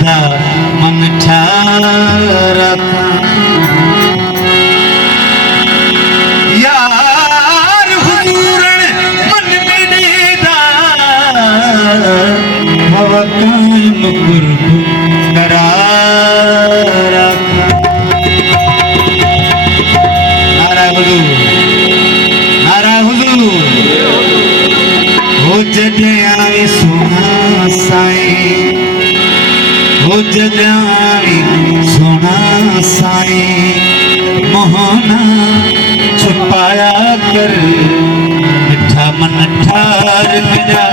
दा मन ठारा यार हुजूरन मन मिलेदा भवकाल मुकुर्ब करारा नारा हुजूर हो जॾहिं आवे सोना साईं हो जॾहिं आवे सोना साईं मोहना छुपाया कर मिठा मन ठार मेरा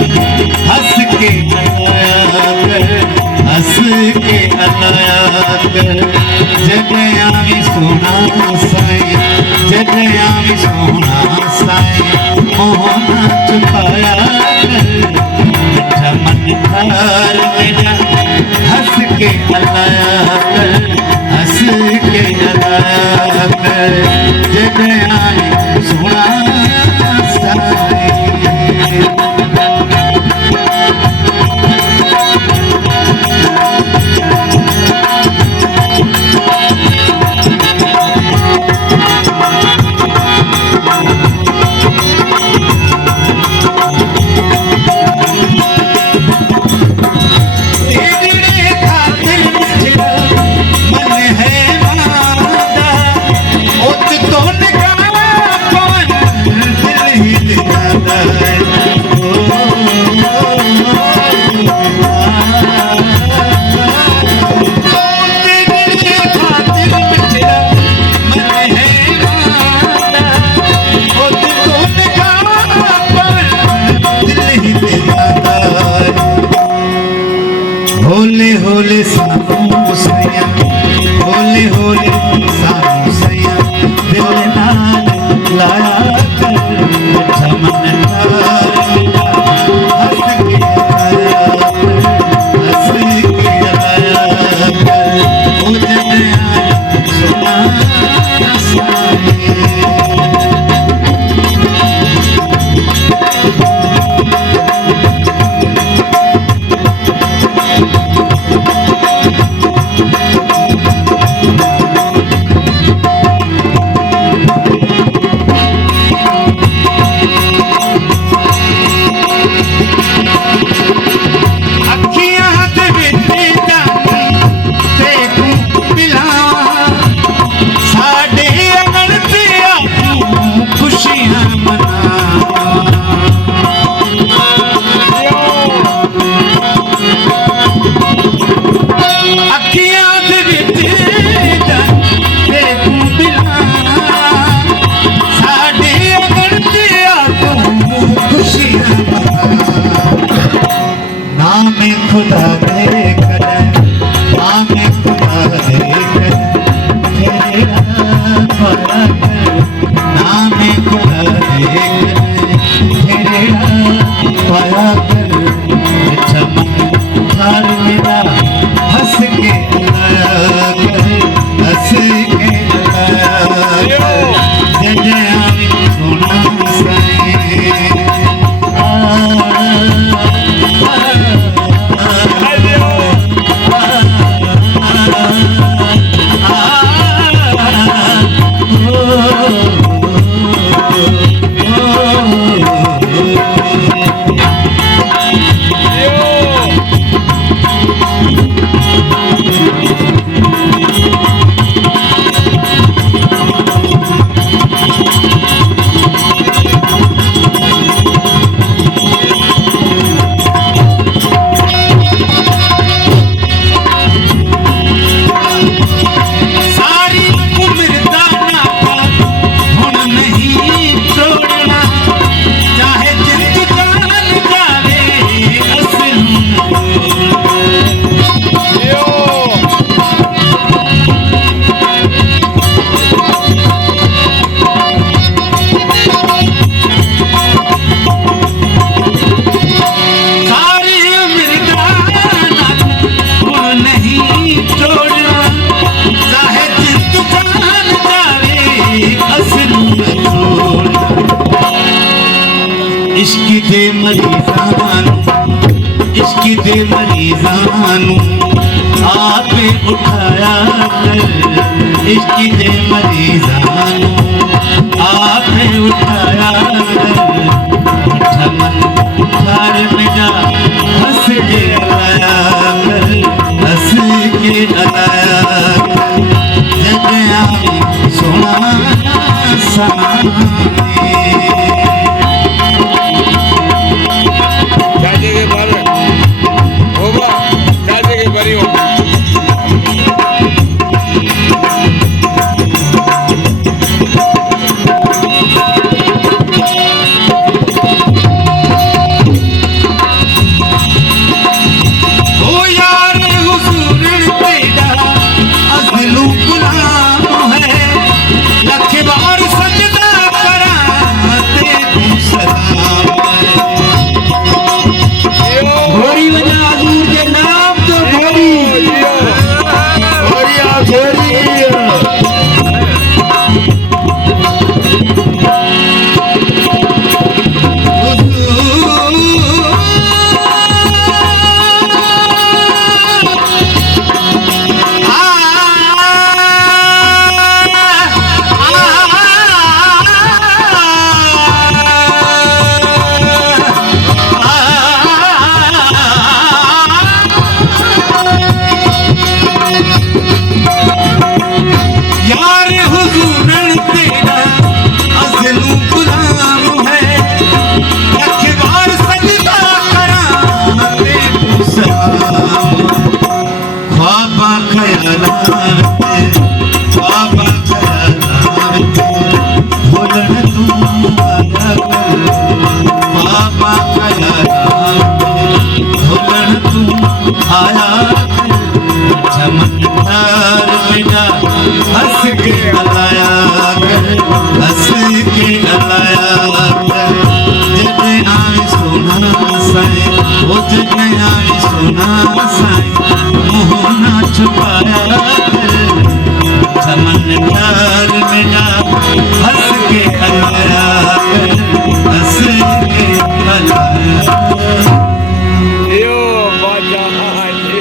हंस के अलाया कर हंस के अलाया कर जॾहिं आवे सोना साईं जॾहिं आवे सोना साईं मोहना छुपाया कर मिठा मन ठार मेरा हंस के अलाया कर हंस के अलाया कर जॾहिं आवे सोना साईं होले होले सानू सैया होले होले सानू सैया दिल नाल लाया कर मिठा मन ठार मेरा हंस के आया कर हंस के आया कर ओ जॾहिं आया सोना साईं खुदा देकर आमे खुदा देकर तेरा भला कर नामे खुदा देकर तेरा भला कर मिठा मन ठार मेरा हंस के अलाया कर हंस के अलाया कर जॾहिं आवे सोना साईं इश्क दे मरीज़ान इश्क दे मरीज़ानू आपे उठाया कर, इश्क दे मरीज़ानू आपे उठाया कर, उठा मन थार मेरा हंस के आया कर, हंस के आया कर, जग आवी सोना साए। चाचे के बारे होगा, चाचे के बरी हो आया चमत्कार बेटा हंस के अलाया कर, हंस के अलाया कर, जग आए सोना साए, वो जग आए सोना साए, मुँह ना छुपा